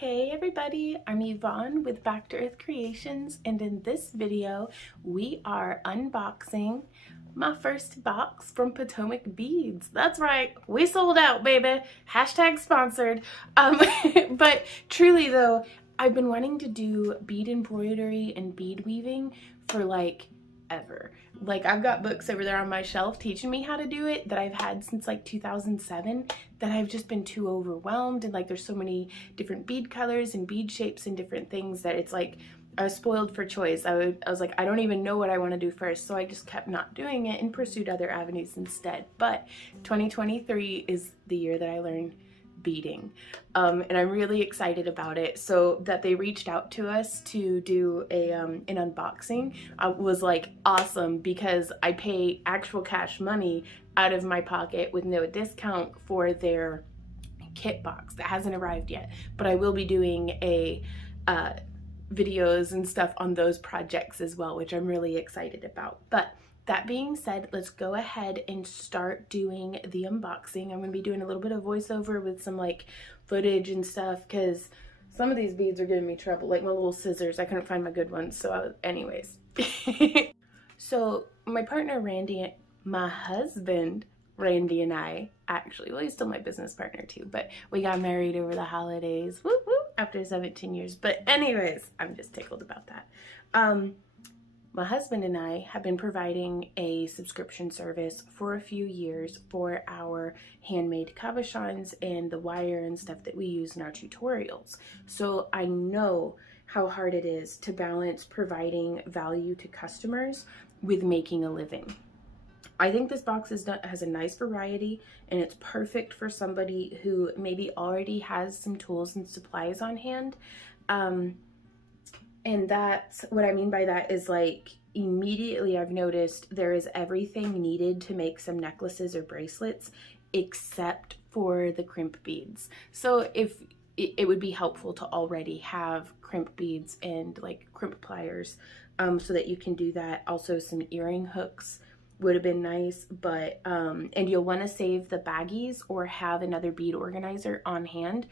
Hey everybody, I'm Yvonne with Back to Earth Creations, and in this video we are unboxing my first box from Potomac Beads. That's right, we sold out, baby. Hashtag sponsored. But truly though, I've been wanting to do bead embroidery and bead weaving for like ever. Like, I've got books over there on my shelf teaching me how to do it that I've had since like 2007 that I've just been too overwhelmed, and like there's so many different bead colors and bead shapes and different things that it's like I was spoiled for choice. I was like, I don't even know what I want to do first, so I just kept not doing it and pursued other avenues instead. But 2023 is the year that I learned beading, and I'm really excited about it. So that they reached out to us to do an unboxing was like awesome, because I pay actual cash money out of my pocket with no discount for their kit box that hasn't arrived yet, but I will be doing a videos and stuff on those projects as well, which I'm really excited about. But that being said, let's go ahead and start doing the unboxing. I'm going to be doing a little bit of voiceover with some like footage and stuff, because some of these beads are giving me trouble, like my little scissors. I couldn't find my good ones, so anyways. So my partner Randy, my husband Randy, and I actually, well, he's still my business partner too, but we got married over the holidays, whoop, whoop, after 17 years. But anyways, I'm just tickled about that. My husband and I have been providing a subscription service for a few years for our handmade cabochons and the wire and stuff that we use in our tutorials. So I know how hard it is to balance providing value to customers with making a living. I think this box has a nice variety, and it's perfect for somebody who maybe already has some tools and supplies on hand. And that's what I mean by that is, like, immediately I've noticed there is everything needed to make some necklaces or bracelets except for the crimp beads. So if it would be helpful to already have crimp beads and like crimp pliers, so that you can do that. Also some earring hooks would have been nice, but and you'll want to save the baggies or have another bead organizer on hand.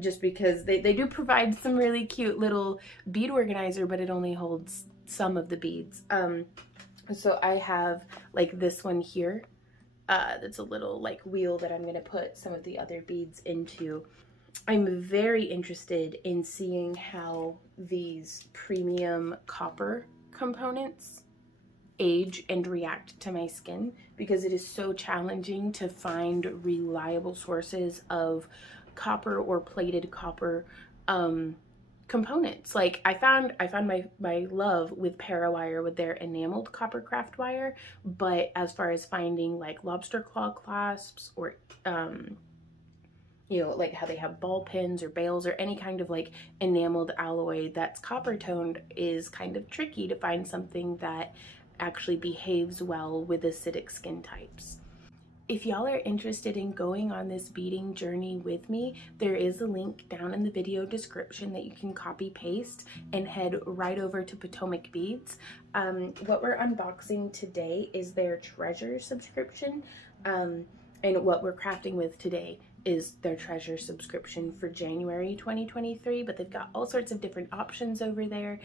Just because they do provide some really cute little bead organizer, but it only holds some of the beads. So I have like this one here, that's a little like wheel that I'm going to put some of the other beads into. I'm very interested in seeing how these premium copper components age and react to my skin, because it is so challenging to find reliable sources of copper or plated copper components. Like I found my love with Parawire with their enameled copper craft wire, but as far as finding like lobster claw clasps or you know, like how they have ball pins or bails or any kind of like enameled alloy that's copper toned is kind of tricky to find something that actually behaves well with acidic skin types. If y'all are interested in going on this beading journey with me, there is a link down in the video description that you can copy paste and head right over to Potomac Beads. What we're unboxing today is their treasure subscription, and what we're crafting with today is their treasure subscription for January 2023, but they've got all sorts of different options over there.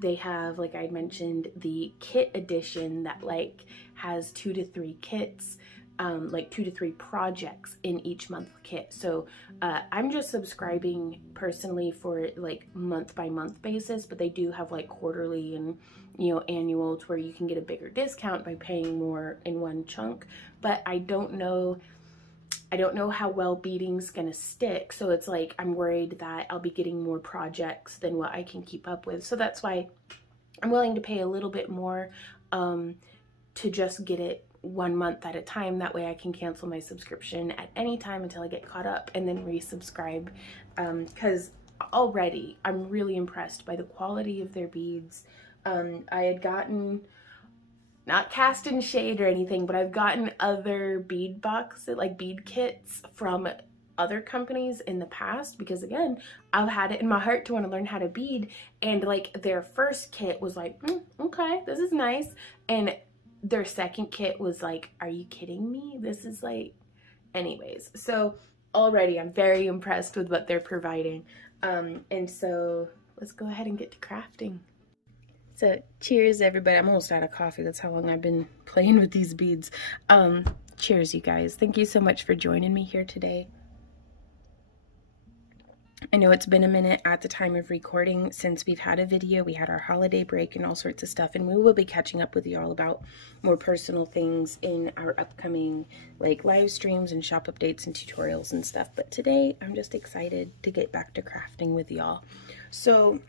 They have, like I mentioned, the kit edition that like has 2 to 3 kits, like 2 to 3 projects in each month kit. So I'm just subscribing personally for like month by month basis, but they do have like quarterly and, you know, annual, to where you can get a bigger discount by paying more in one chunk. But I don't know how well beading's gonna stick, so it's like I'm worried that I'll be getting more projects than what I can keep up with. So that's why I'm willing to pay a little bit more to just get it 1 month at a time. That way I can cancel my subscription at any time until I get caught up and then resubscribe, because already I'm really impressed by the quality of their beads. I had gotten, not cast in shade or anything, but I've gotten other bead boxes, like bead kits from other companies in the past, because again, I've had it in my heart to want to learn how to bead, and like their first kit was like, okay, this is nice, and their second kit was like, are you kidding me? This is like, anyways. So already I'm very impressed with what they're providing. And so let's go ahead and get to crafting. So cheers, everybody. I'm almost out of coffee. That's how long I've been playing with these beads. Cheers, you guys. Thank you so much for joining me here today. I know it's been a minute at the time of recording since we've had a video. We had our holiday break and all sorts of stuff, and we will be catching up with you all about more personal things in our upcoming like live streams and shop updates and tutorials and stuff. But today I'm just excited to get back to crafting with y'all. So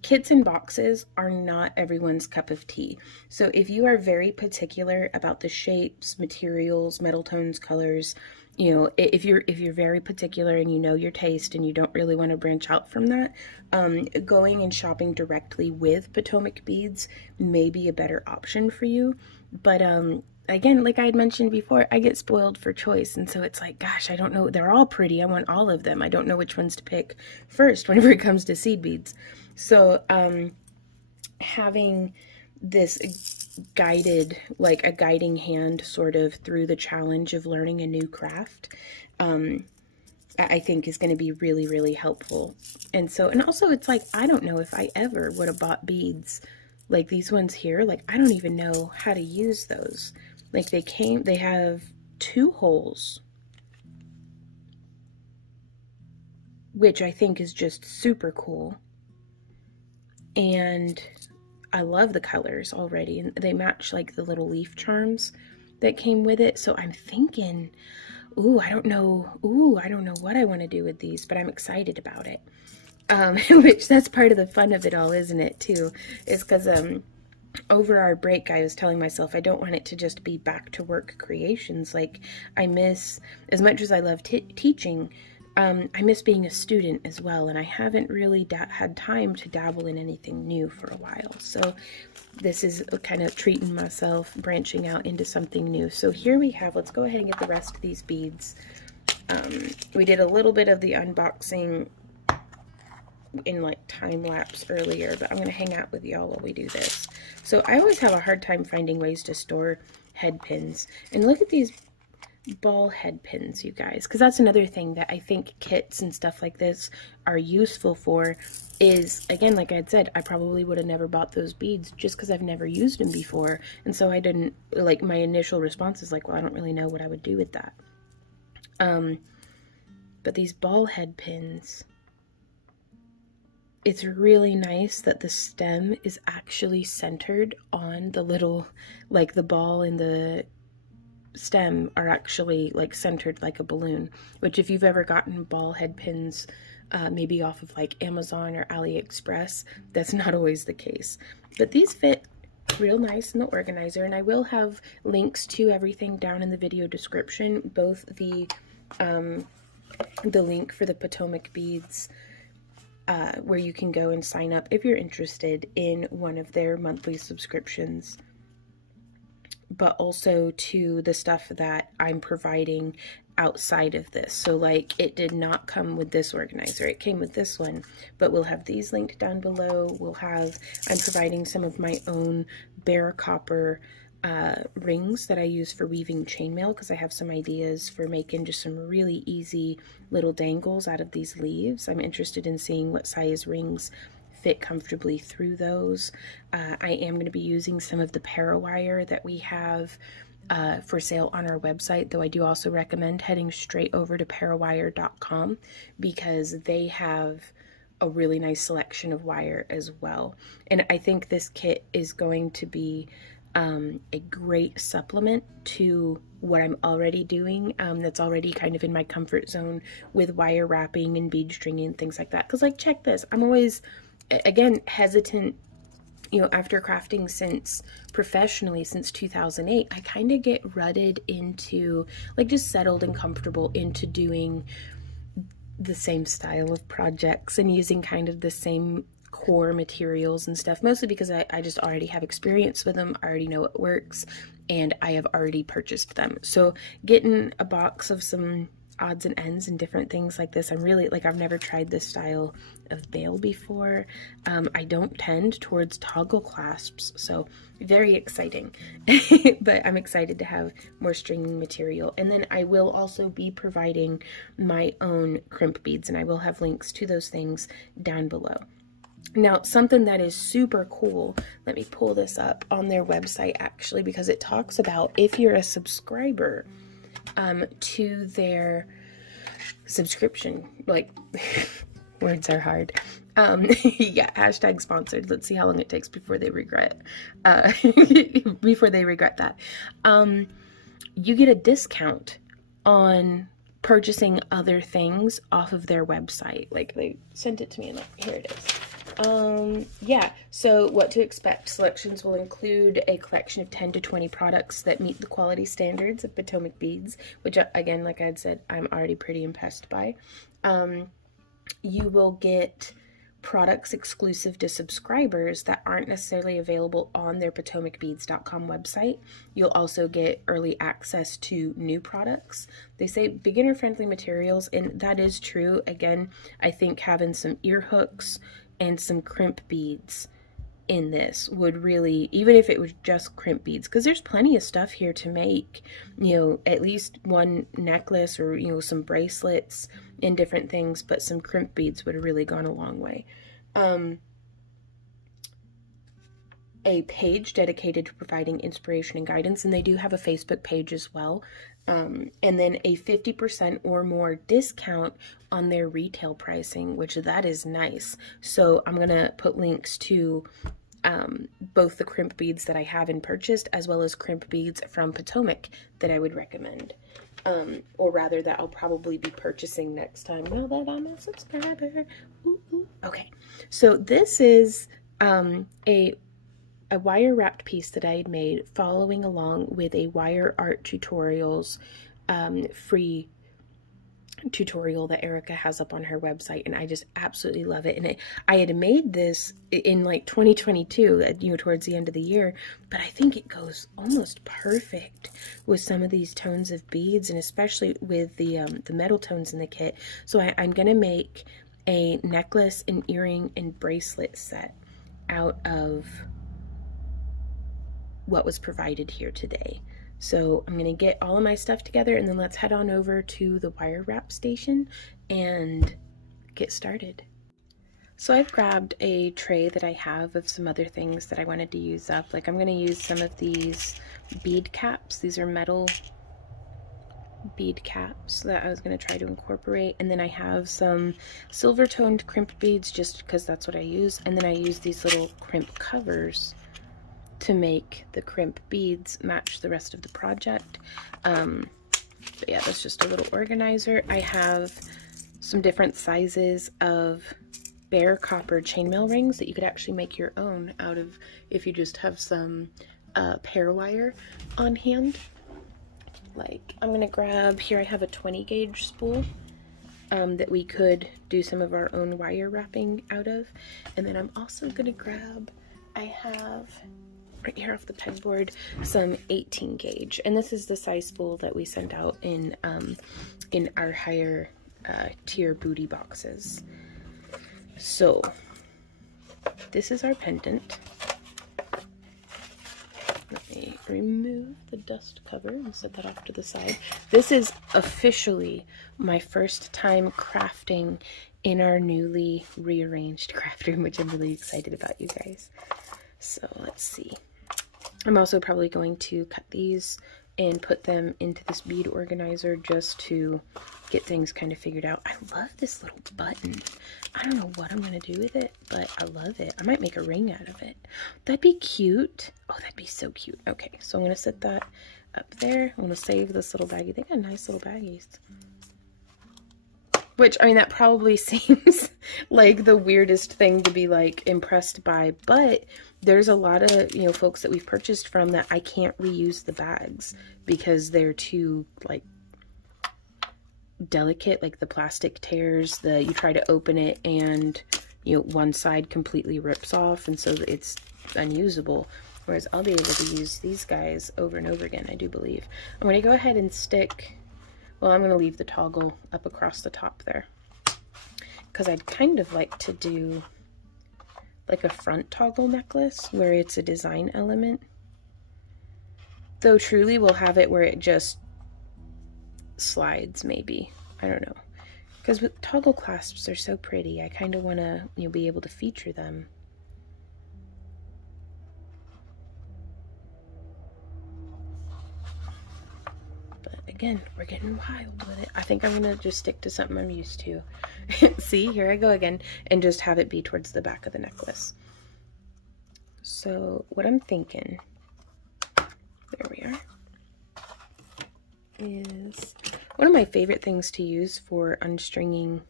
kits and boxes are not everyone's cup of tea. So if you are very particular about the shapes, materials, metal tones, colors, you know, if you're very particular and you know your taste and you don't really want to branch out from that, going and shopping directly with Potomac Beads may be a better option for you. But again, like I had mentioned before, I get spoiled for choice, and so it's like, gosh, I don't know, they're all pretty, I want all of them. I don't know which ones to pick first whenever it comes to seed beads. So having this guided, like a guiding hand sort of through the challenge of learning a new craft, I think is going to be really, really helpful. And so, and also it's like, I don't know if I ever would have bought beads like these ones here. Like, I don't even know how to use those. Like they have 2 holes, which I think is just super cool. And I love the colors already, and they match like the little leaf charms that came with it. So I'm thinking, I don't know what I want to do with these, but I'm excited about it. Which that's part of the fun of it all, isn't it, too? Is because over our break, I was telling myself I don't want it to just be back to work creations. Like, I miss, as much as I love teaching, I miss being a student as well, and I haven't really had time to dabble in anything new for a while. So this is kind of treating myself, branching out into something new. So here we have, let's go ahead and get the rest of these beads. We did a little bit of the unboxing in like time lapse earlier, but I'm going to hang out with y'all while we do this. So I always have a hard time finding ways to store head pins, and look at these ball head pins, you guys, because that's another thing that I think kits and stuff like this are useful for. Is, again, like I had said, I probably would have never bought those beads just because I've never used them before, and so I didn't, like, my initial response is like, well, I don't really know what I would do with that. But these ball head pins, it's really nice that the stem is actually centered on the little, like the ball and the stem are actually like centered like a balloon, which if you've ever gotten ball head pins maybe off of like Amazon or AliExpress, that's not always the case. But these fit real nice in the organizer, and I will have links to everything down in the video description, both the link for the Potomac Beads where you can go and sign up if you're interested in one of their monthly subscriptions, but also to the stuff that I'm providing outside of this. So like, it did not come with this organizer, it came with this one, but we'll have these linked down below. I'm providing some of my own bare copper rings that I use for weaving chainmail, because I have some ideas for making just some really easy little dangles out of these leaves. I'm interested in seeing what size rings fit comfortably through those. I am going to be using some of the parawire that we have for sale on our website, though I do also recommend heading straight over to parawire.com because they have a really nice selection of wire as well. And I think this kit is going to be a great supplement to what I'm already doing, that's already kind of in my comfort zone with wire wrapping and bead stringing and things like that. Because, like, check this, I'm always, again, hesitant, you know, after crafting professionally since 2008, I kind of get rutted into, like, just settled and comfortable into doing the same style of projects and using kind of the same core materials and stuff, mostly because I just already have experience with them, I already know it works, and I have already purchased them. So getting a box of some odds and ends and different things like this. I'm really, like, I've never tried this style of bail before. I don't tend towards toggle clasps, so very exciting. But I'm excited to have more stringing material. And then I will also be providing my own crimp beads, and I will have links to those things down below. Now, something that is super cool, let me pull this up on their website actually, because it talks about if you're a subscriber to their subscription, like, words are hard. Yeah, hashtag sponsored. Let's see how long it takes before they regret, before they regret that. You get a discount on purchasing other things off of their website. Like, they sent it to me and like, here it is. Yeah, so what to expect. Selections will include a collection of 10 to 20 products that meet the quality standards of Potomac Beads, which, again, like I had said, I'm already pretty impressed by. You will get products exclusive to subscribers that aren't necessarily available on their PotomacBeads.com website. You'll also get early access to new products. They say beginner-friendly materials, and that is true. Again, I think having some ear hooks and some crimp beads in this would really, even if it was just crimp beads, because there's plenty of stuff here to make, you know, at least one necklace or, you know, some bracelets and different things, but some crimp beads would have really gone a long way. A page dedicated to providing inspiration and guidance, and they do have a Facebook page as well. And then a 50% or more discount on their retail pricing, which that is nice. So I'm going to put links to both the crimp beads that I have and purchased, as well as crimp beads from Potomac that I would recommend. Or rather that I'll probably be purchasing next time now that I'm a subscriber. Ooh, ooh. Okay, so this is a wire wrapped piece that I had made following along with a wire art tutorials free tutorial that Erica has up on her website, and I just absolutely love it. And I had made this in like 2022, you know, towards the end of the year, but I think it goes almost perfect with some of these tones of beads, and especially with the metal tones in the kit. So I'm gonna make a necklace, an earring, and bracelet set out of what was provided here today. So I'm gonna get all of my stuff together, and then let's head on over to the wire wrap station and get started. So I've grabbed a tray that I have of some other things that I wanted to use up. Like, I'm gonna use some of these bead caps. These are metal bead caps that I was gonna try to incorporate. And then I have some silver toned crimp beads just because that's what I use. And then I use these little crimp covers to make the crimp beads match the rest of the project. But yeah, that's just a little organizer. I have some different sizes of bare copper chainmail rings that you could actually make your own out of if you just have some pear wire on hand. Like, I'm gonna grab, here I have a 20 gauge spool that we could do some of our own wire wrapping out of. And then I'm also gonna grab, I have right here off the pegboard some 18 gauge, and this is the size spool that we sent out in our higher tier booty boxes. So this is our pendant. Let me remove the dust cover and set that off to the side. This is officially my first time crafting in our newly rearranged craft room, which I'm really excited about, you guys. So let's see. I'm also probably going to cut these and put them into this bead organizer just to get things kind of figured out. I love this little button. I don't know what I'm going to do with it, but I love it. I might make a ring out of it. That'd be cute. Oh, that'd be so cute. Okay, so I'm going to set that up there. I'm going to save this little baggie. They got nice little baggies. Which, I mean, that probably seems like the weirdest thing to be, like, impressed by, but there's a lot of, you know, folks that we've purchased from that I can't reuse the bags because they're too, like, delicate. Like, the plastic tears, you try to open it and, you know, one side completely rips off, and so it's unusable. Whereas I'll be able to use these guys over and over again, I do believe. I'm going to go ahead and stick Well, I'm going to leave the toggle up across the top there, because I'd kind of like to do like a front toggle necklace where it's a design element. Though truly we'll have it where it just slides, maybe. I don't know. Because with toggle clasps, they're so pretty. I kind of want to, you know, be able to feature them. Again, we're getting wild with it. I think I'm gonna just stick to something I'm used to. See, here I go again, and just have it be towards the back of the necklace. So what I'm thinking, there we are, is one of my favorite things to use for unstringing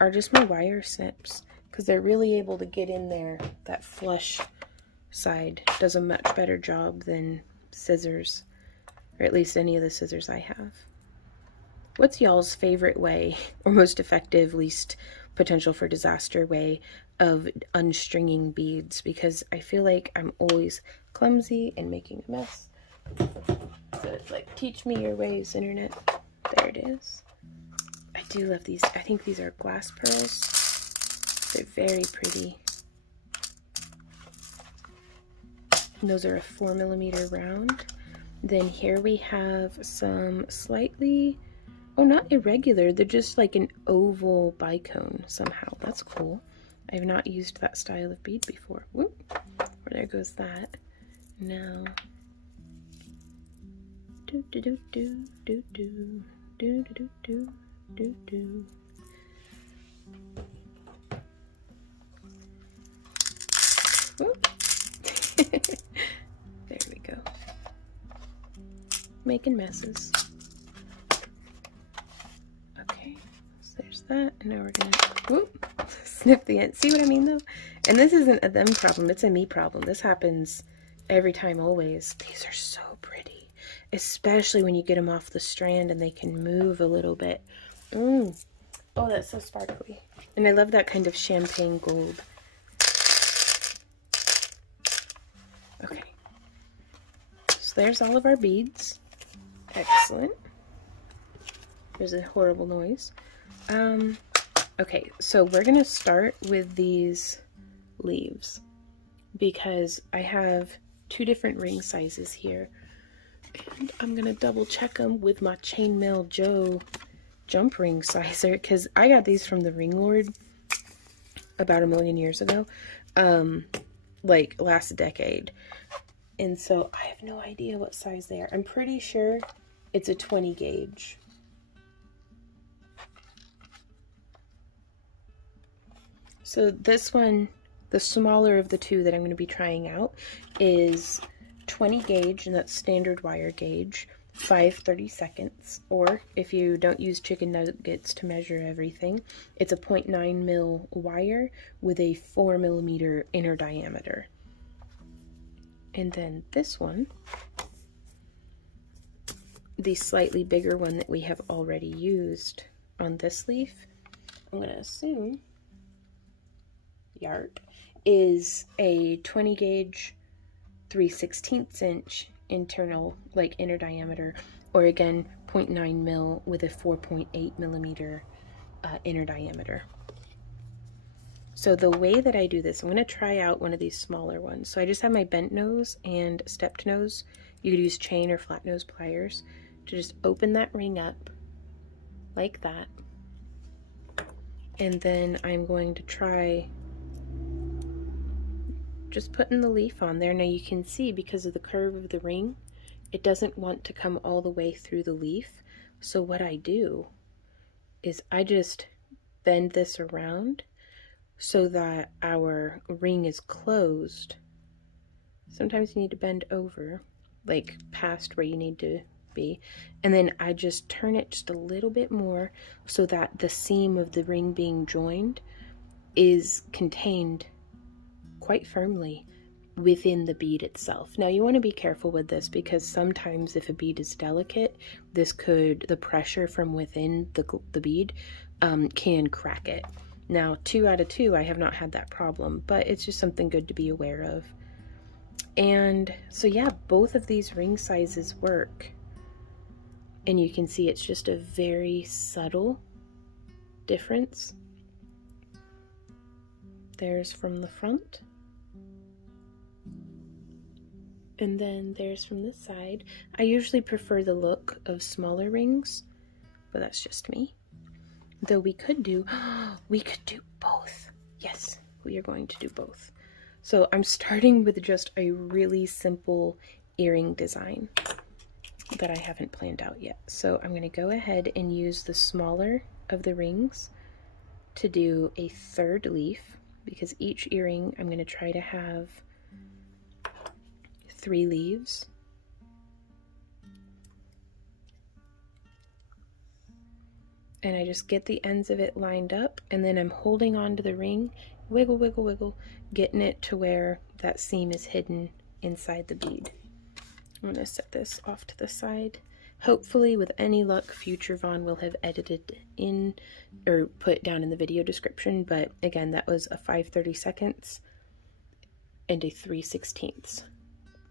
are just my wire snips, because they're really able to get in there. That flush side does a much better job than scissors. Or at least any of the scissors I have. What's y'all's favorite way, or most effective, least potential for disaster way of unstringing beads? Because I feel like I'm always clumsy and making a mess. So it's like, teach me your ways, internet. There it is. I do love these. I think these are glass pearls. They're very pretty. And those are a 4mm round. Then here we have some slightly, oh, not irregular, they're just like an oval bicone somehow. That's cool. I have not used that style of bead before. Whoop, well, there goes that. Now, do do do do do do do do do do do. Whoop. There we go. Making messes. Okay, so there's that, and now we're gonna whoop, snip the end. See what I mean though? And this isn't a them problem, it's a me problem. This happens every time, always. These are so pretty, especially when you get them off the strand and they can move a little bit. Oh, that's so sparkly. And I love that kind of champagne gold. Okay, so there's all of our beads. Excellent. There's a horrible noise. Okay, so we're gonna start with these leaves because I have 2 different ring sizes here, and I'm gonna double check them with my Chainmail Joe jump ring sizer, because I got these from the Ring Lord about 1,000,000 years ago, like last decade, and so I have no idea what size they are. I'm pretty sure it's a 20 gauge. So this one, the smaller of the 2 that I'm going to be trying out, is 20 gauge, and that's standard wire gauge, 5/32, or if you don't use chicken nuggets to measure everything, it's a 0.9mm wire with a 4mm inner diameter. And then this one, the slightly bigger one that we have already used on this leaf, I'm going to assume, yarp, is a 20 gauge 3/16 inch internal, like inner diameter, or again 0.9mm with a 4.8mm inner diameter. So the way that I do this, I'm going to try out one of these smaller ones. So I just have my bent nose and stepped nose. You could use chain or flat nose pliers to just open that ring up like that. And then I'm going to try just putting the leaf on there. Now you can see, because of the curve of the ring, it doesn't want to come all the way through the leaf. So what I do is I just bend this around so that our ring is closed. Sometimes you need to bend over, like past where you need to be, and then I just turn it just a little bit more so that the seam of the ring being joined is contained quite firmly within the bead itself. Now you want to be careful with this, because sometimes if a bead is delicate, the pressure from within the bead can crack it. Now 2 out of 2 I have not had that problem, but it's just something good to be aware of. And so yeah, both of these ring sizes work. and you can see it's just a very subtle difference. There's from the front, and then there's from this side. I usually prefer the look of smaller rings, but that's just me. Though we could do both. Yes, we are going to do both. So I'm starting with just a really simple earring design that I haven't planned out yet. So I'm going to go ahead and use the smaller of the rings to do a third leaf, because each earring I'm going to try to have 3 leaves. And I just get the ends of it lined up, and then I'm holding on to the ring, wiggle, wiggle, wiggle, getting it to where that seam is hidden inside the bead. I'm going to set this off to the side. Hopefully, with any luck, future Vaughn will have edited in or put down in the video description, but again, that was a 5/32 and a 3/16.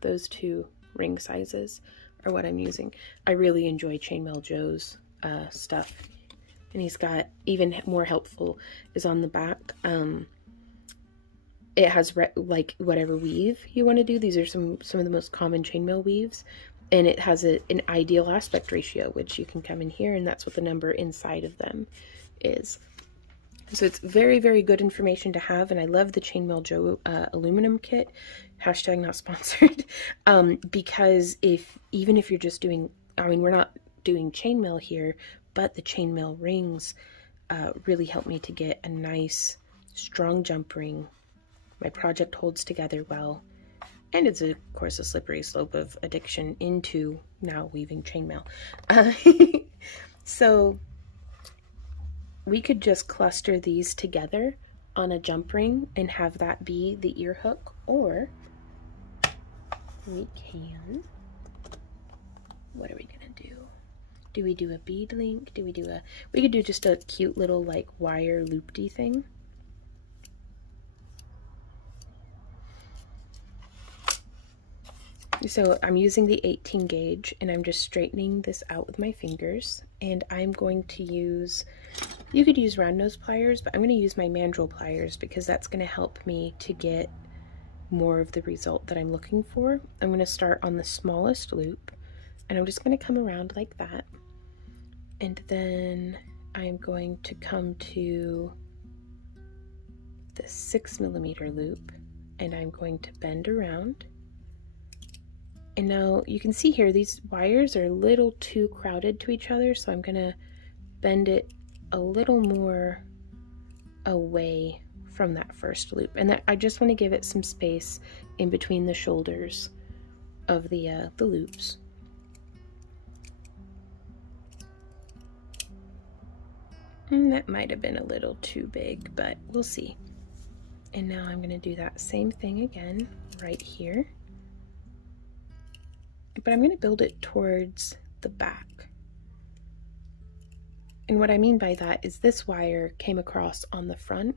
Those 2 ring sizes are what I'm using. I really enjoy Chainmail Joe's stuff. And he's got, even more helpful is on the back. It has like whatever weave you want to do. These are some of the most common chainmail weaves, and it has an ideal aspect ratio, which you can come in here, and that's what the number inside of them is. So it's very, very good information to have, and I love the Chainmail Joe aluminum kit. Hashtag not sponsored. Because even if you're just doing, I mean, we're not doing chainmail here, but the chainmail rings really help me to get a nice, strong jump ring. My project holds together well, and it's, of course, a slippery slope of addiction into now weaving chainmail. So we could just cluster these together on a jump ring and have that be the ear hook, or we can, what are we gonna do? Do we do a bead link? We could do just a cute little like wire loopy thing. So I'm using the 18 gauge, and I'm just straightening this out with my fingers, and I'm going to use, you could use round nose pliers, but I'm going to use my mandrel pliers because that's going to help me to get more of the result that I'm looking for. I'm going to start on the smallest loop, and I'm just going to come around like that, and then I'm going to come to the 6mm loop, and I'm going to bend around. And now you can see here, these wires are a little too crowded to each other, so I'm gonna bend it a little more away from that first loop. And that, I just want to give it some space in between the shoulders of the loops. And that might have been a little too big, but we'll see. And now I'm gonna do that same thing again right here. But I'm going to build it towards the back. And what I mean by that is this wire came across on the front,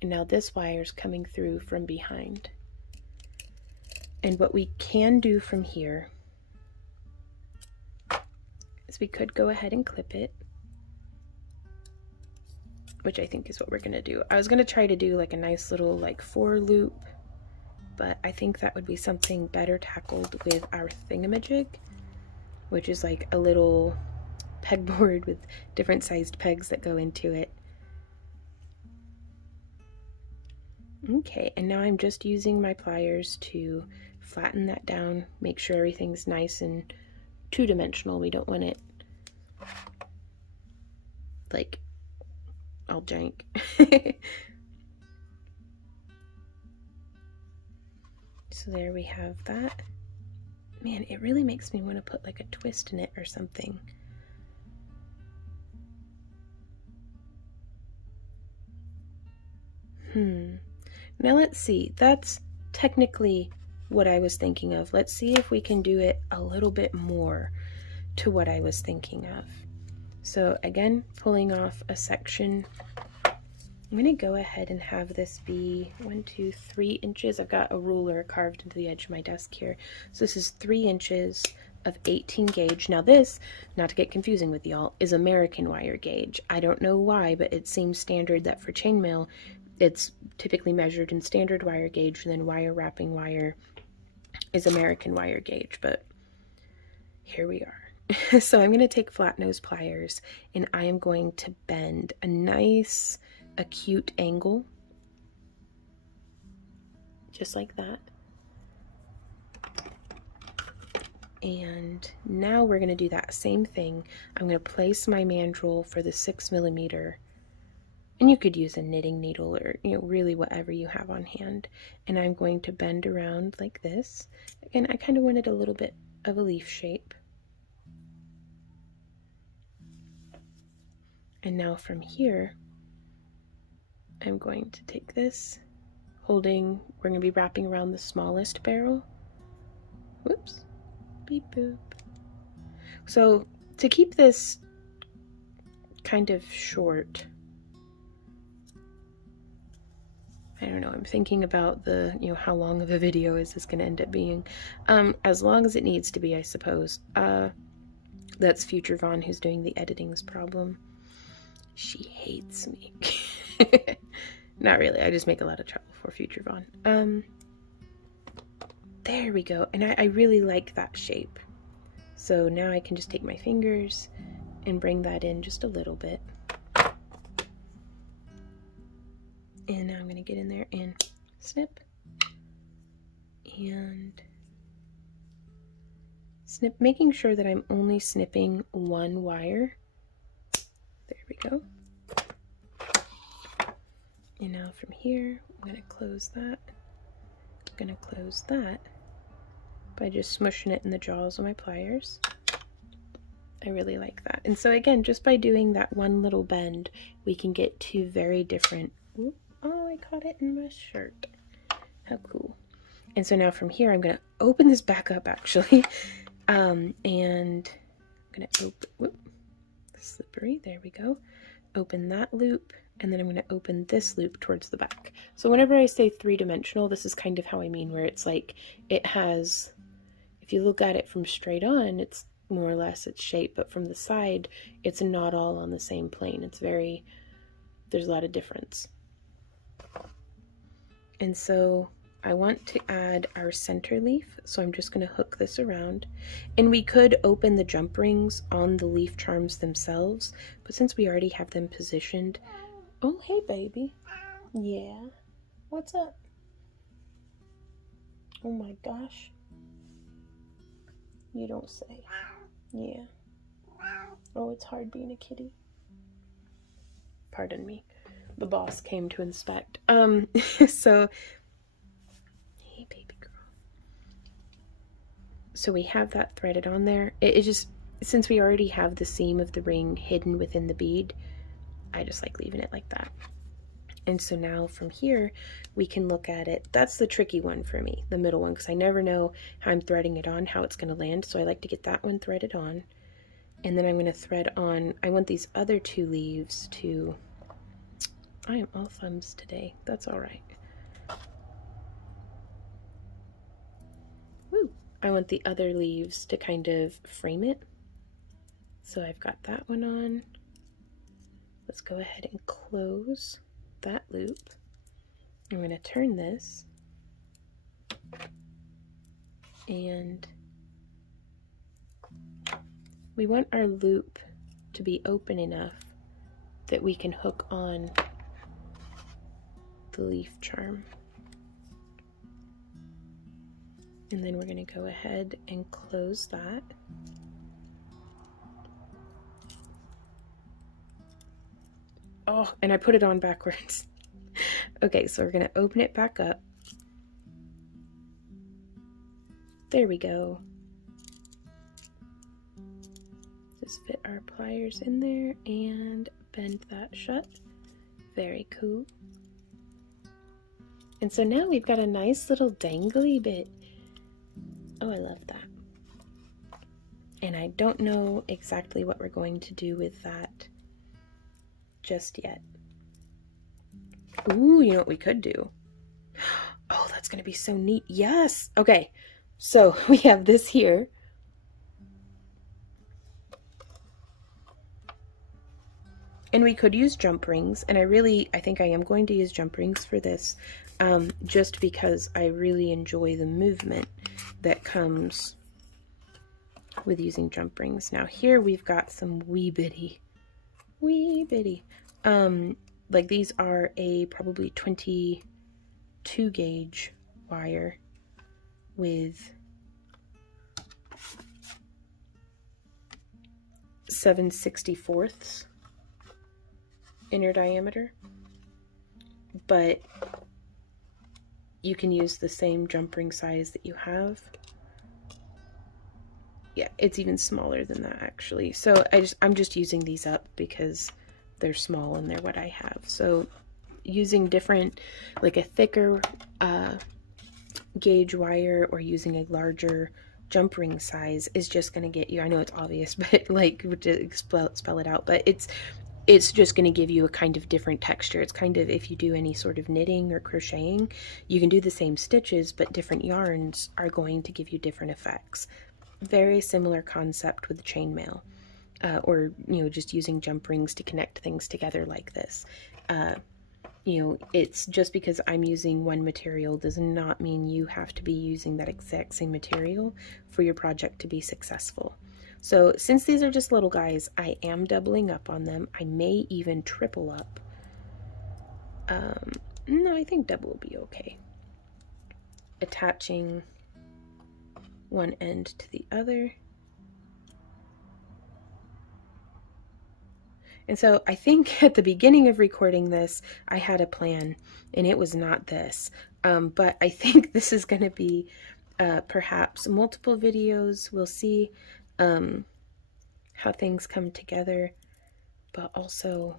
and now this wire is coming through from behind. And what we can do from here is we could go ahead and clip it, which I think is what we're going to do. I was going to try to do like a nice little like 4 loop, but I think that would be something better tackled with our thingamajig, which is like a little pegboard with different sized pegs that go into it. Okay, and now I'm just using my pliers to flatten that down, make sure everything's nice and 2-dimensional. We don't want it like all jank. So there we have that. Man, it really makes me want to put like a twist in it or something. Now let's see. That's technically what I was thinking of. Let's see if we can do it a little bit more to what I was thinking of. So again, pulling off a section. I'm going to go ahead and have this be 1, 2, 3 inches. I've got a ruler carved into the edge of my desk here. So this is 3 inches of 18 gauge. Now this, not to get confusing with y'all, is American wire gauge. I don't know why, but it seems standard that for chainmail, it's typically measured in standard wire gauge, and then wire wrapping wire is American wire gauge, but here we are. So I'm going to take flat nose pliers, and I am going to bend a nice acute angle, just like that. And now we're going to do that same thing. I'm going to place my mandrel for the 6mm, and you could use a knitting needle or, you know, really whatever you have on hand. And I'm going to bend around like this. Again, I kind of wanted a little bit of a leaf shape. And now from here, I'm going to take this, holding, we're going to be wrapping around the smallest barrel. Whoops. Beep boop. So to keep this kind of short, I don't know, I'm thinking about the, you know, how long of a video is this going to end up being? As long as it needs to be, I suppose. That's Future Vaughn who's doing the editing's problem. She hates me. Not really, I just make a lot of trouble for Future Vaughn. There we go, and I really like that shape. So now I can just take my fingers and bring that in just a little bit. And now I'm going to get in there and snip. And snip, making sure that I'm only snipping one wire. There we go. And now from here, I'm going to close that. I'm going to close that by just smushing it in the jaws of my pliers. I really like that. And so again, just by doing that one little bend, we can get two very different... Ooh, oh, I caught it in my shirt. How cool. And so now from here, I'm going to open this back up, actually. And I'm going to open... Whoop, slippery. There we go. Open that loop. And then I'm going to open this loop towards the back. So whenever I say three-dimensional, this is kind of how I mean, where it's like, it has, if you look at it from straight on, it's more or less its shape, but from the side, it's not all on the same plane. It's very, there's a lot of difference. And so I want to add our center leaf, so I'm just going to hook this around. And we could open the jump rings on the leaf charms themselves, but since we already have them positioned... Oh, hey, baby. Yeah. What's up? Oh my gosh. You don't say. Yeah. Oh, it's hard being a kitty. Pardon me. The boss came to inspect. So... Hey, baby girl. So we have that threaded on there. It just, since we already have the seam of the ring hidden within the bead, I just like leaving it like that. And so now from here, we can look at it. That's the tricky one for me, the middle one, because I never know how I'm threading it on, how it's going to land. So I like to get that one threaded on. And then I'm going to thread on, I want these other two leaves to, I am all thumbs today. That's all right. Woo! I want the other leaves to kind of frame it. So I've got that one on. Let's go ahead and close that loop. I'm going to turn this, and we want our loop to be open enough that we can hook on the leaf charm. And then we're going to go ahead and close that. Oh, and I put it on backwards. Okay, so we're going to open it back up. There we go. Just fit our pliers in there and bend that shut. Very cool. And so now we've got a nice little dangly bit. Oh, I love that. And I don't know exactly what we're going to do with that just yet. Ooh, you know what we could do? Oh, that's going to be so neat. Yes. Okay. So we have this here. And we could use jump rings, and I think I am going to use jump rings for this, just because I really enjoy the movement that comes with using jump rings. Now here we've got some wee bitty, like these are a probably 22 gauge wire with 7/64 inner diameter, but you can use the same jump ring size that you have. Yeah, it's even smaller than that actually. So I'm just using these up because they're small and they're what I have. So using different, like a thicker gauge wire or using a larger jump ring size is just going to get you, I know it's obvious, but like to spell it out, but it's just going to give you a kind of different texture. It's kind of, if you do any sort of knitting or crocheting, you can do the same stitches, but different yarns are going to give you different effects. Very similar concept with chainmail, or, you know, just using jump rings to connect things together like this. You know, it's just because I'm using one material does not mean you have to be using that exact same material for your project to be successful. So since these are just little guys, I am doubling up on them. I may even triple up. No, I think double will be okay. Attaching one end to the other. And so I think at the beginning of recording this, I had a plan, and it was not this. But I think this is going to be perhaps multiple videos. We'll see how things come together, but also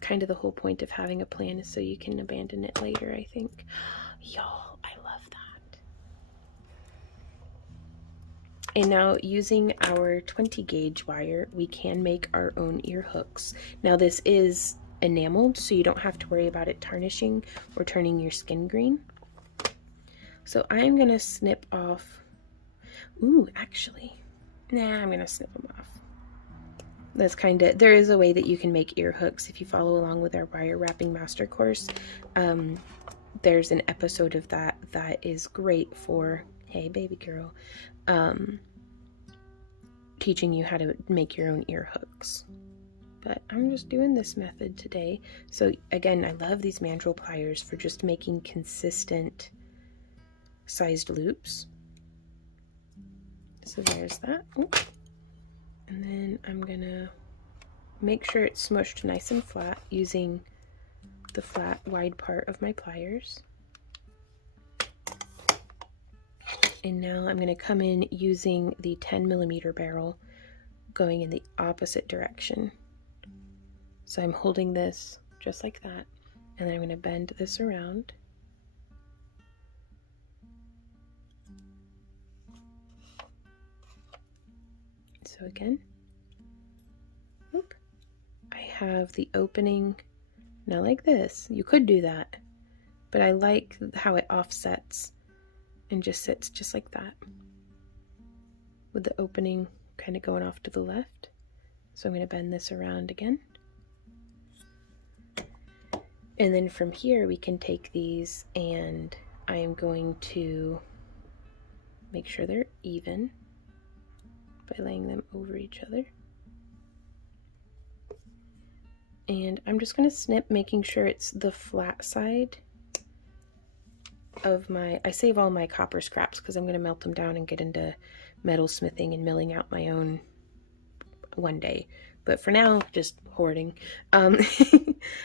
kind of the whole point of having a plan is so you can abandon it later, I think. Y'all, I love that. And now using our 20 gauge wire, we can make our own ear hooks. Now this is enameled, so you don't have to worry about it tarnishing or turning your skin green. So I'm gonna snip off, ooh, actually, nah, I'm gonna snip them off. That's kind of, there is a way that you can make ear hooks if you follow along with our wire wrapping master course. There's an episode of that is great for, hey baby girl, teaching you how to make your own ear hooks. But I'm just doing this method today. So again, I love these mandrel pliers for just making consistent sized loops. So there's that. Ooh. And then I'm gonna make sure it's smushed nice and flat using the flat wide part of my pliers. And now I'm gonna come in using the 10mm barrel going in the opposite direction. So I'm holding this just like that, and then I'm gonna bend this around. So again, whoop, I have the opening, now like this. You could do that, but I like how it offsets and just sits just like that, with the opening kind of going off to the left. So I'm going to bend this around again. And then from here we can take these, and I am going to make sure they're even by laying them over each other. And I'm just going to snip, making sure it's the flat side of my, I save all my copper scraps because I'm going to melt them down and get into metal smithing and milling out my own one day. But for now, just hoarding.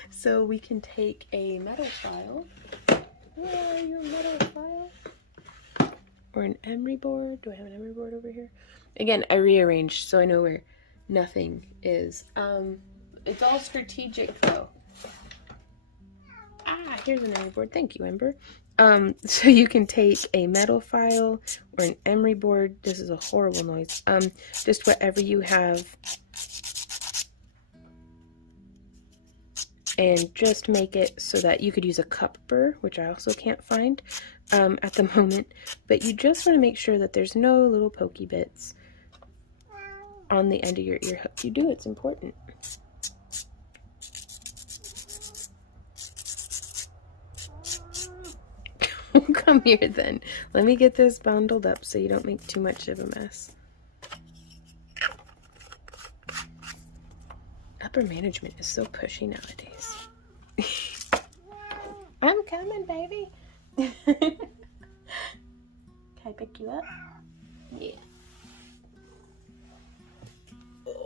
So we can take a metal file. Where are your metal file? Or an emery board. Do I have an emery board over here? Again, I rearranged so I know where nothing is. It's all strategic though. Ah, here's an emery board. Thank you, Ember. So you can take a metal file or an emery board. This is a horrible noise. Just whatever you have. And just make it so that you could use a cup burr, which I also can't find at the moment. But you just want to make sure that there's no little pokey bits. on the end of your ear hook. You do, it's important. Come here then. Let me get this bundled up so you don't make too much of a mess. Upper management is so pushy nowadays. I'm coming, baby. Can I pick you up? Yeah.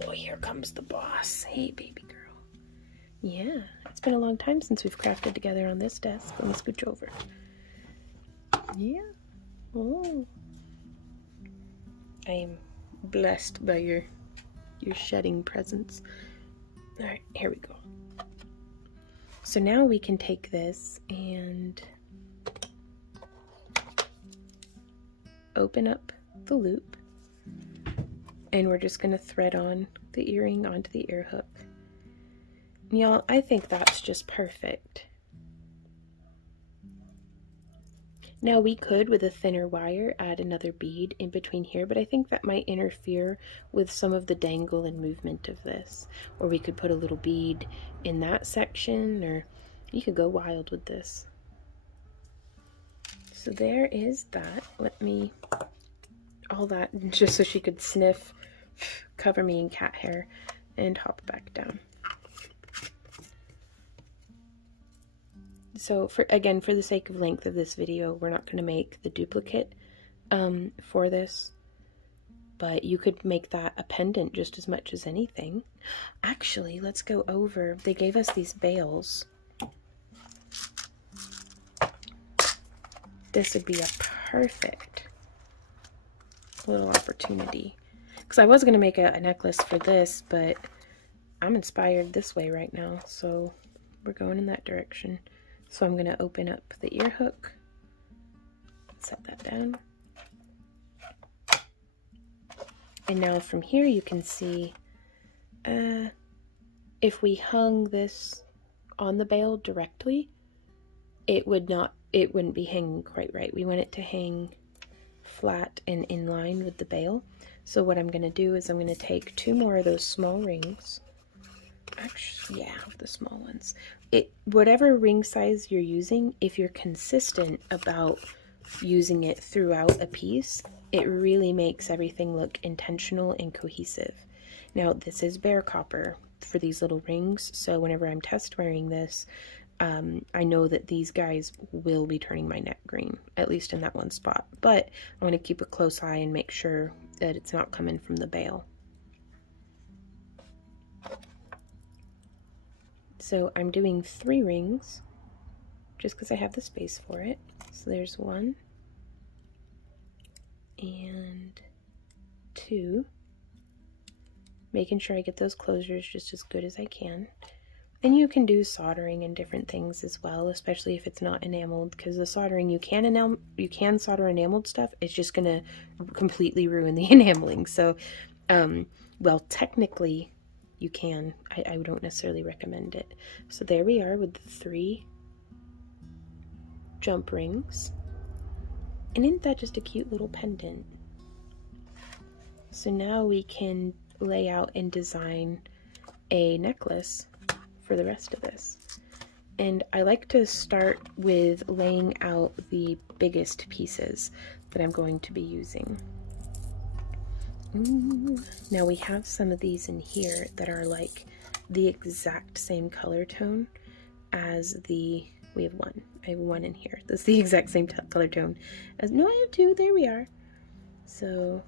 Oh, here comes the boss. Hey, baby girl. Yeah, it's been a long time since we've crafted together on this desk. Let me scooch over. Yeah. Oh. I am blessed by your shedding presence. Alright, here we go. So now we can take this and open up the loop, and we're just going to thread on the earring onto the ear hook. Y'all, I think that's just perfect. Now we could, with a thinner wire, add another bead in between here, but I think that might interfere with some of the dangle and movement of this. Or we could put a little bead in that section, or you could go wild with this. So there is that. Let me, all that just so she could sniff, cover me in cat hair, and hop back down. So for the sake of length of this video, we're not going to make the duplicate for this, but you could make that a pendant just as much as anything. Actually, let's go over, they gave us these bails. This would be a perfect little opportunity. Because I was going to make a necklace for this, but I'm inspired this way right now, so we're going in that direction. So I'm going to open up the ear hook, set that down, and now from here you can see if we hung this on the bail directly, it wouldn't be hanging quite right. We want it to hang flat and in line with the bail. So what I'm going to do is I'm going to take 2 more of those small rings. Actually, yeah, the small ones. Whatever ring size you're using, if you're consistent about using it throughout a piece, it really makes everything look intentional and cohesive. Now, this is bare copper for these little rings, so whenever I'm test wearing this, I know that these guys will be turning my neck green, at least in that one spot. But I want to keep a close eye and make sure that it's not coming from the bail. So I'm doing 3 rings, just because I have the space for it. So there's 1 and 2, making sure I get those closures just as good as I can. And you can do soldering and different things as well, especially if it's not enameled, because the soldering, you can solder enameled stuff, it's just gonna completely ruin the enameling. So, well, technically you can. I don't necessarily recommend it. So there we are with the 3 jump rings. And isn't that just a cute little pendant? So now we can lay out and design a necklace for the rest of this. And I like to start with laying out the biggest pieces that I'm going to be using. Now we have some of these in here that are like the exact same color tone as we have 1. I have 1 in here. That's the exact same color tone as, no, I have 2, there we are. So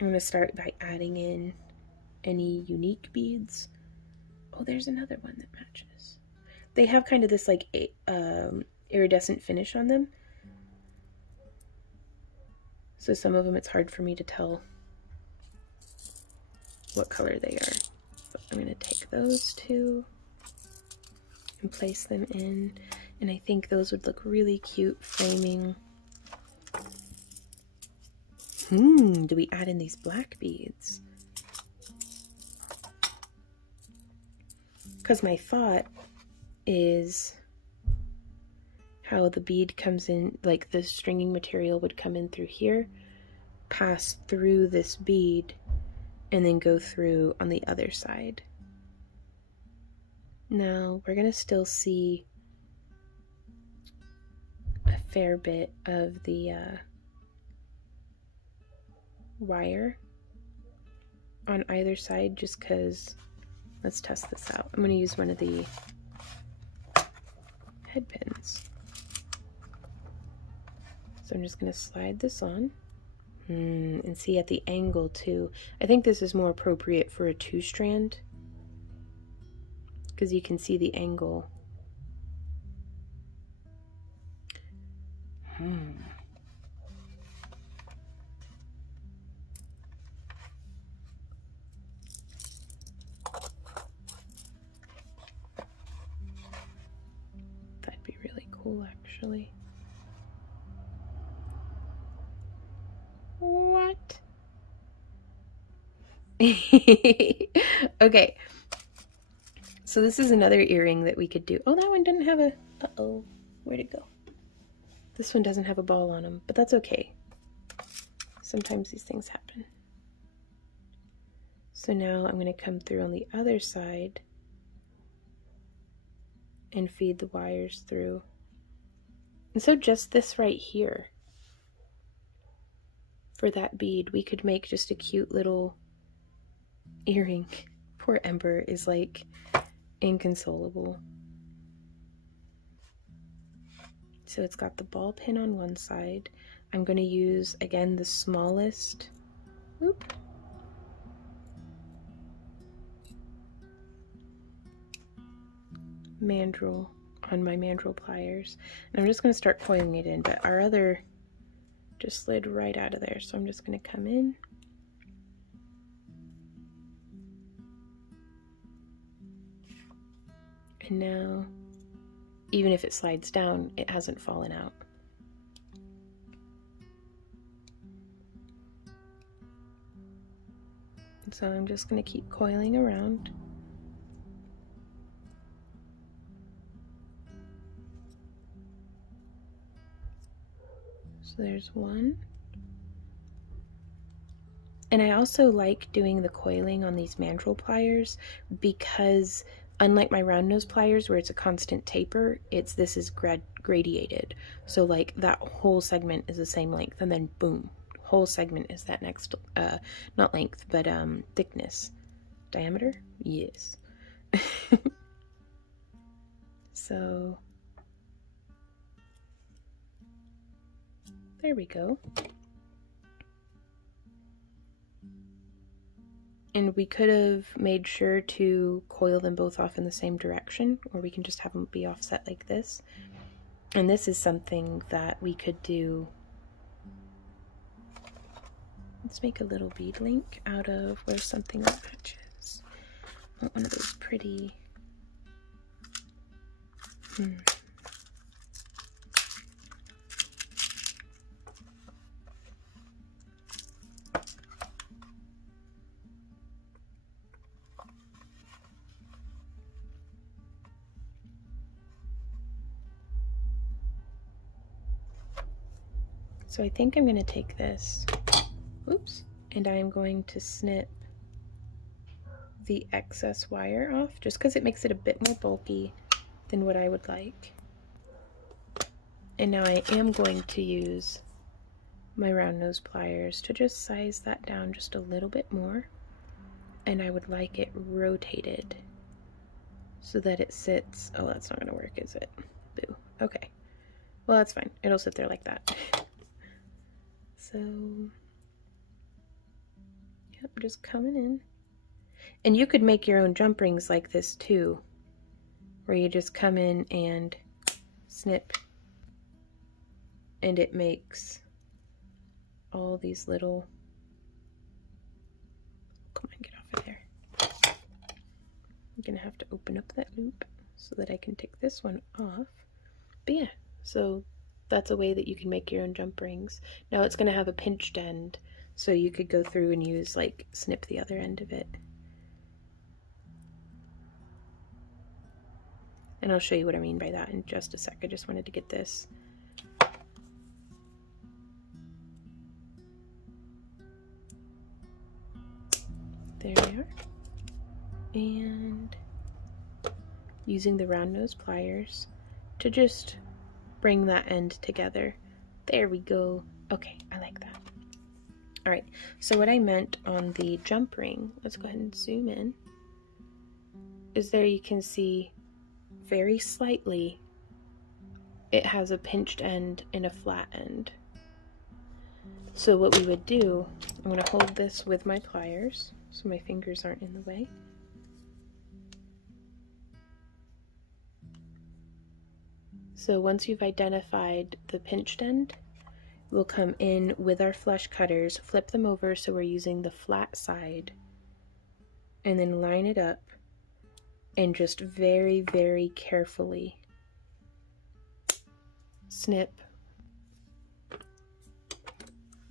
I'm going to start by adding in any unique beads. Oh, there's another one that matches. They have kind of this like iridescent finish on them. So some of them it's hard for me to tell what color they are. So I'm going to take those 2 and place them in. And I think those would look really cute framing. Do we add in these black beads? Because my thought is how the bead comes in, like the stringing material would come in through here, pass through this bead and then go through on the other side. Now we're going to still see a fair bit of the wire on either side just because, let's test this out. I'm going to use one of the head pins. So I'm just going to slide this on and see at the angle too. I think this is more appropriate for a 2-strand because you can see the angle. That'd be really cool, actually. What? Okay. So this is another earring that we could do. Oh, that one didn't have a... Uh-oh. Where'd it go? This one doesn't have a ball on them, but that's okay. Sometimes these things happen. So now I'm going to come through on the other side and feed the wires through. And so just this right here, for that bead, we could make just a cute little earring. Poor Ember is like inconsolable. So it's got the ball pin on one side. I'm going to use, again, the smallest mandrel on my mandrel pliers. And I'm just going to start coiling it in, but our other just slid right out of there. So I'm just going to come in. And now, even if it slides down, it hasn't fallen out. So I'm just going to keep coiling around. So there's one. And I also like doing the coiling on these mandrel pliers because unlike my round nose pliers where it's a constant taper, this is gradiated. So like that whole segment is the same length and then boom, whole segment is that next, not length, but thickness. Diameter? Yes. So there we go. And we could have made sure to coil them both off in the same direction, or we can just have them be offset like this. And this is something that we could do. Let's make a little bead link out of where's something that matches. I want one of those pretty... So I think I'm going to take this, and I'm going to snip the excess wire off, just because it makes it a bit more bulky than what I would like. And now I am going to use my round nose pliers to just size that down just a little bit more. And I would like it rotated so that it sits, oh, that's not going to work, is it? Boo. Okay. Well, that's fine. It'll sit there like that. So, yep, just coming in. And you could make your own jump rings like this too, where you just come in and snip, and it makes all these little, come on, get off of there. I'm gonna have to open up that loop so that I can take this one off. But yeah, so that's a way that you can make your own jump rings. Now it's going to have a pinched end, so you could go through and use, like, snip the other end of it. And I'll show you what I mean by that in just a sec. I just wanted to get this. There we are. And using the round nose pliers to just bring that end together. There we go. Okay, I like that. All right, so what I meant on the jump ring, let's go ahead and zoom in, is there you can see very slightly it has a pinched end and a flat end. So what we would do, I'm going to hold this with my pliers so my fingers aren't in the way. So once you've identified the pinched end, we'll come in with our flush cutters, flip them over so we're using the flat side, and then line it up and just very, very carefully snip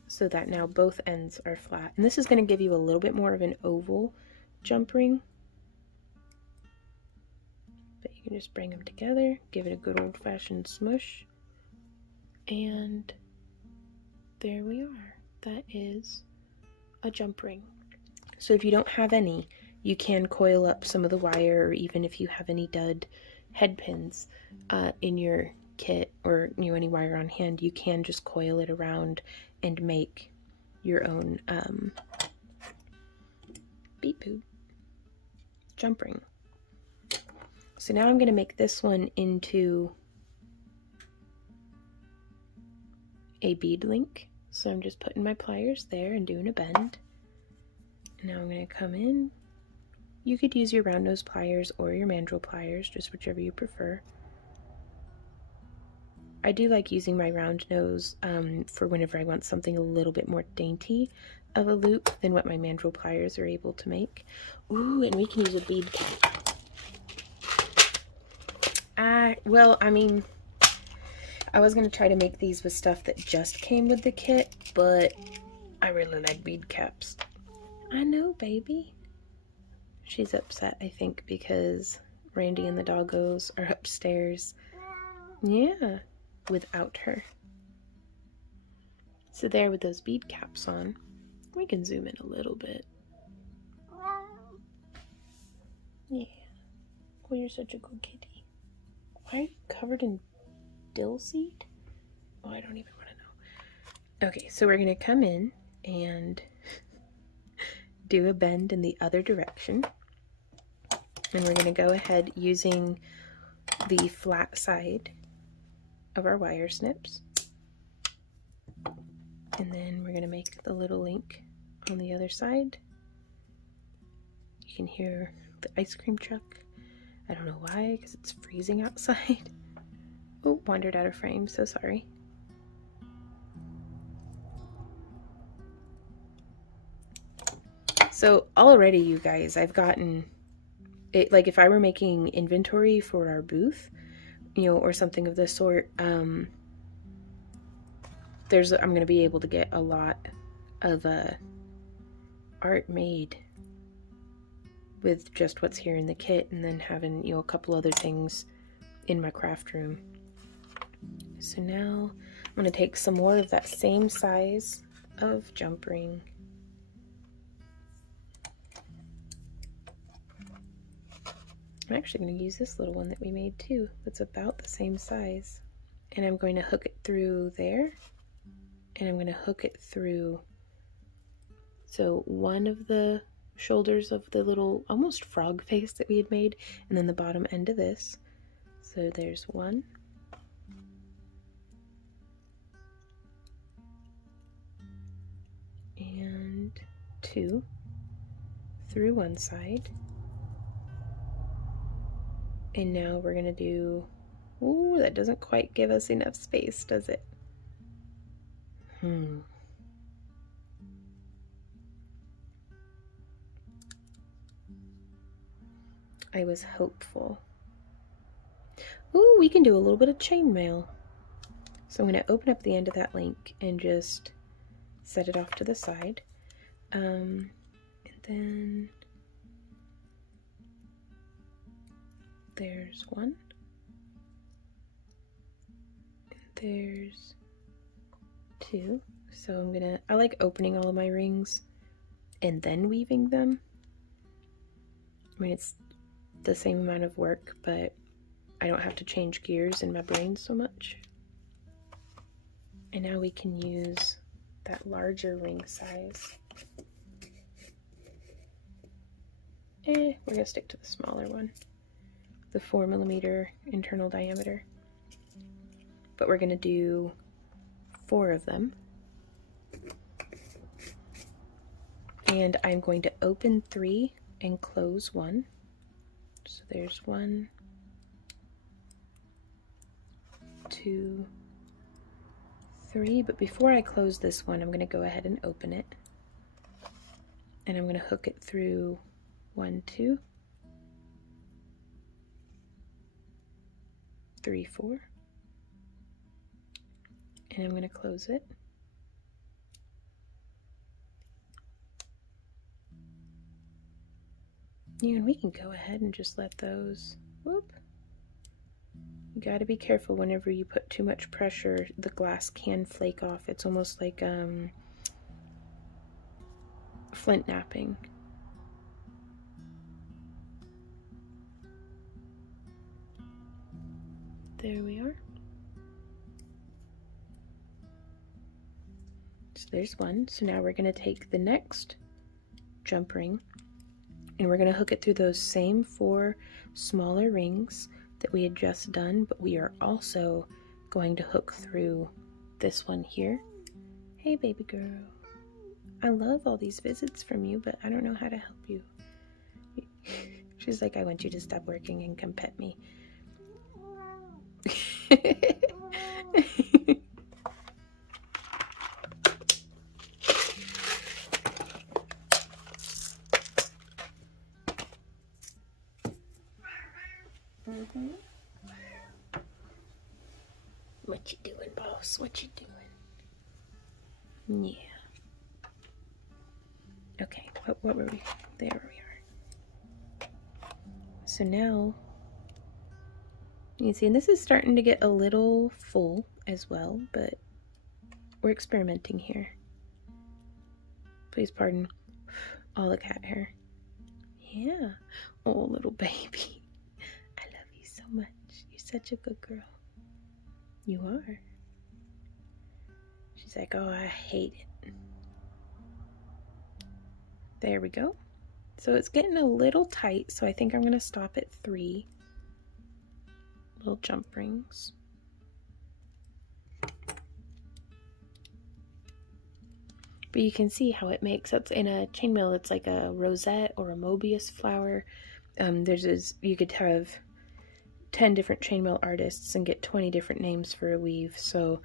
so that now both ends are flat. And this is going to give you a little bit more of an oval jump ring. But you can just bring them together, give it a good old-fashioned smush, and there we are. That is a jump ring. So if you don't have any, you can coil up some of the wire, or even if you have any dud head pins in your kit, or any wire on hand, you can just coil it around and make your own bead boot jump ring. So now I'm going to make this one into a bead link. So I'm just putting my pliers there and doing a bend. Now I'm going to come in. You could use your round nose pliers or your mandrel pliers, just whichever you prefer. I do like using my round nose for whenever I want something a little bit more dainty of a loop than what my mandrel pliers are able to make. Ooh, and we can use a bead cap. Well, I mean, I was going to try to make these with stuff that just came with the kit, but I really like bead caps. I know, baby. She's upset, I think, because Randy and the doggos are upstairs. Yeah, without her. So there with those bead caps on, we can zoom in a little bit. Yeah. Oh, you're such a good kitty. Why are you covered in dill seed? Oh, I don't even want to know. Okay, so we're going to come in and do a bend in the other direction. And we're going to go ahead using the flat side of our wire snips. And then we're going to make the little link on the other side. You can hear the ice cream truck. I don't know why, because it's freezing outside. Oh, wandered out of frame, so sorry. So already, you guys, I've gotten it, like if I were making inventory for our booth, or something of this sort, I'm going to be able to get a lot of art made with just what's here in the kit, and then having a couple other things in my craft room. So now I'm going to take some more of that same size of jump ring. I'm actually going to use this little one that we made too, that's about the same size. And I'm going to hook it through there, and I'm going to hook it through, so one of the shoulders of the little almost frog face that we had made, and then the bottom end of this. So there's one. And two through one side. And now we're going to do, ooh, that doesn't quite give us enough space, does it? I was hopeful. Ooh, we can do a little bit of chainmail. So I'm going to open up the end of that link and just set it off to the side. And then there's one. And there's two. So I like opening all of my rings and then weaving them, mean, it's the same amount of work, but I don't have to change gears in my brain so much. And now we can use that larger ring size. We're gonna stick to the smaller one, the 4mm internal diameter. But we're gonna do 4 of them. And I'm going to open 3 and close 1. So there's 1, 2, 3. But before I close this one, I'm going to go ahead and open it. And I'm going to hook it through 1, 2, 3, 4. And I'm going to close it. And we can go ahead and just let those, whoop. You gotta be careful whenever you put too much pressure, the glass can flake off. It's almost like flint knapping. There we are. So there's one. So now we're gonna take the next jump ring and we're going to hook it through those same 4 smaller rings that we had just done, but we are also going to hook through this one here. Hey baby girl, I love all these visits from you, but I don't know how to help you. She's like, I want you to stop working and come pet me. What you doing, boss? What you doing? Yeah. Okay, what were we? There we are. So now, you see, and this is starting to get a little full as well, but we're experimenting here. Please pardon all the cat hair. Yeah. Oh, little baby. I love you so much. You're such a good girl. You are. She's like, oh, I hate it. There we go. So it's getting a little tight, so I think I'm going to stop at 3 little jump rings. But you can see how it makes, that's in a chainmail, it's like a rosette or a Mobius flower. You could have 10 different chainmail artists and get 20 different names for a weave, so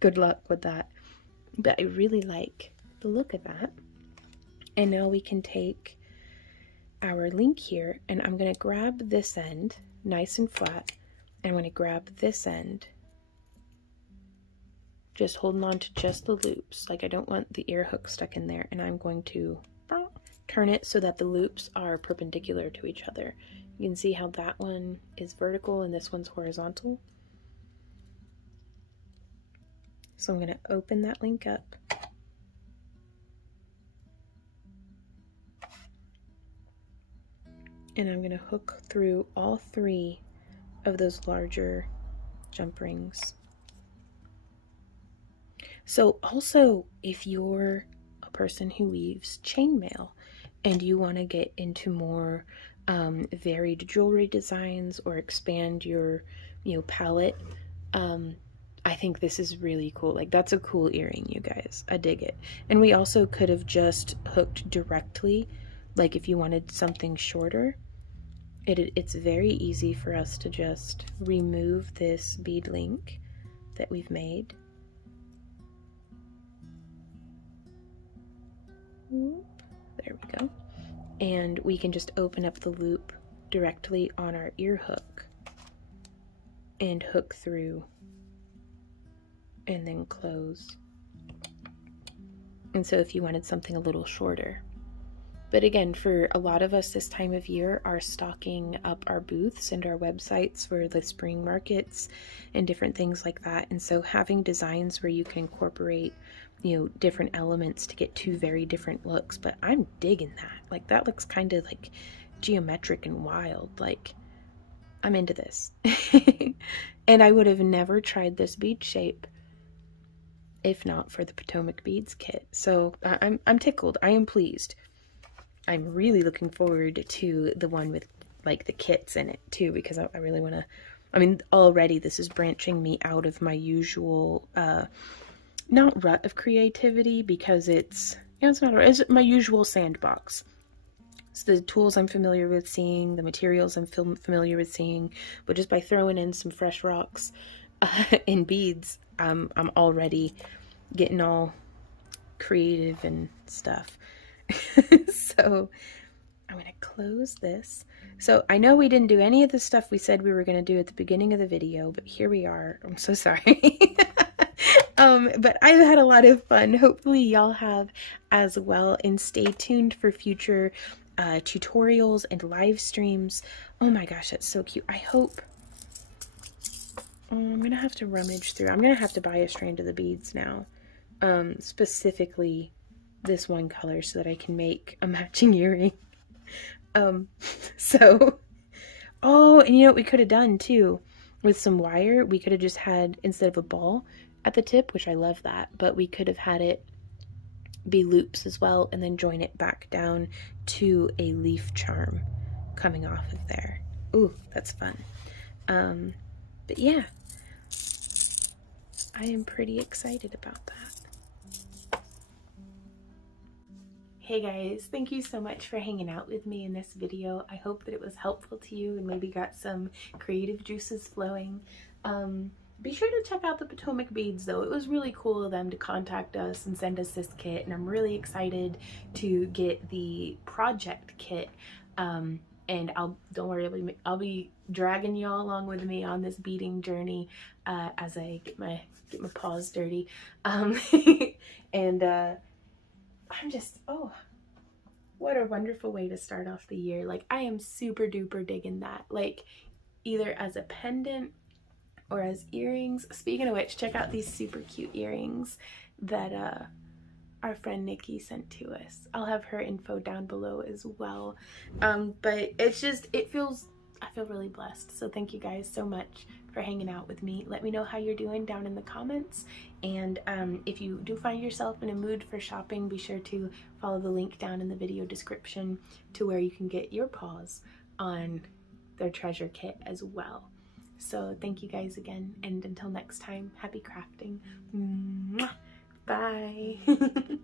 good luck with that. But I really like the look of that. And now we can take our link here, and I'm going to grab this end nice and flat, and I'm going to grab this end, just holding on to just the loops, like I don't want the ear hook stuck in there, and I'm going to turn it so that the loops are perpendicular to each other. You can see how that one is vertical and this one's horizontal. So I'm going to open that link up. And I'm going to hook through all 3 of those larger jump rings. So also, if you're a person who weaves chainmail and you want to get into more varied jewelry designs or expand your palette, I think this is really cool. Like, that's a cool earring, you guys. I dig it. And we also could have just hooked directly, like if you wanted something shorter. It's very easy for us to just remove this bead link that we've made. There we go. And we can just open up the loop directly on our ear hook and hook through and then close. And so if you wanted something a little shorter. But again, for a lot of us this time of year are stocking up our booths and our websites for the spring markets and different things like that. And so having designs where you can incorporate you know, different elements to get two very different looks, but I'm digging that. Like, that looks kind of like geometric and wild. Like, I'm into this. And I would have never tried this bead shape if not for the Potomac Beads kit. So I'm tickled. I am pleased. I'm really looking forward to the one with like the kits in it too, because I really want to, I mean, already this is branching me out of my usual, not rut of creativity, because it's, you know, it's my usual sandbox. It's the tools I'm familiar with seeing, the materials I'm familiar with seeing, but just by throwing in some fresh rocks and beads, I'm already getting all creative and stuff. So I'm gonna close this. So I know we didn't do any of the stuff we said we were gonna do at the beginning of the video, but here we are. I'm so sorry. But I've had a lot of fun. Hopefully y'all have as well, and stay tuned for future tutorials and live streams. Oh my gosh, that's so cute. I hope, I'm gonna have to rummage through. I'm gonna have to buy a strand of the beads now, specifically this one color, so that I can make a matching earring. So, oh, and you know what we could have done too with some wire? We could have just had, instead of a ball at the tip, which I love that, but we could have had it be loops as well, and then join it back down to a leaf charm coming off of there. Ooh, that's fun. But yeah, I am pretty excited about that. Hey guys, thank you so much for hanging out with me in this video. I hope that it was helpful to you and maybe got some creative juices flowing. Be sure to check out the Potomac Beads though. It was really cool of them to contact us and send us this kit, and I'm really excited to get the project kit. And don't worry, I'll be dragging y'all along with me on this beading journey as I get my paws dirty. And I'm just, oh, what a wonderful way to start off the year. Like, I am super duper digging that. Like, either as a pendant or as earrings. Speaking of which, check out these super cute earrings that our friend Nikki sent to us. I'll have her info down below as well. But it's just, I feel really blessed. So thank you guys so much for hanging out with me. Let me know how you're doing down in the comments. And if you do find yourself in a mood for shopping, be sure to follow the link down in the video description to where you can get your paws on their treasure kit as well. So thank you guys again, and until next time, happy crafting. Mwah. Bye.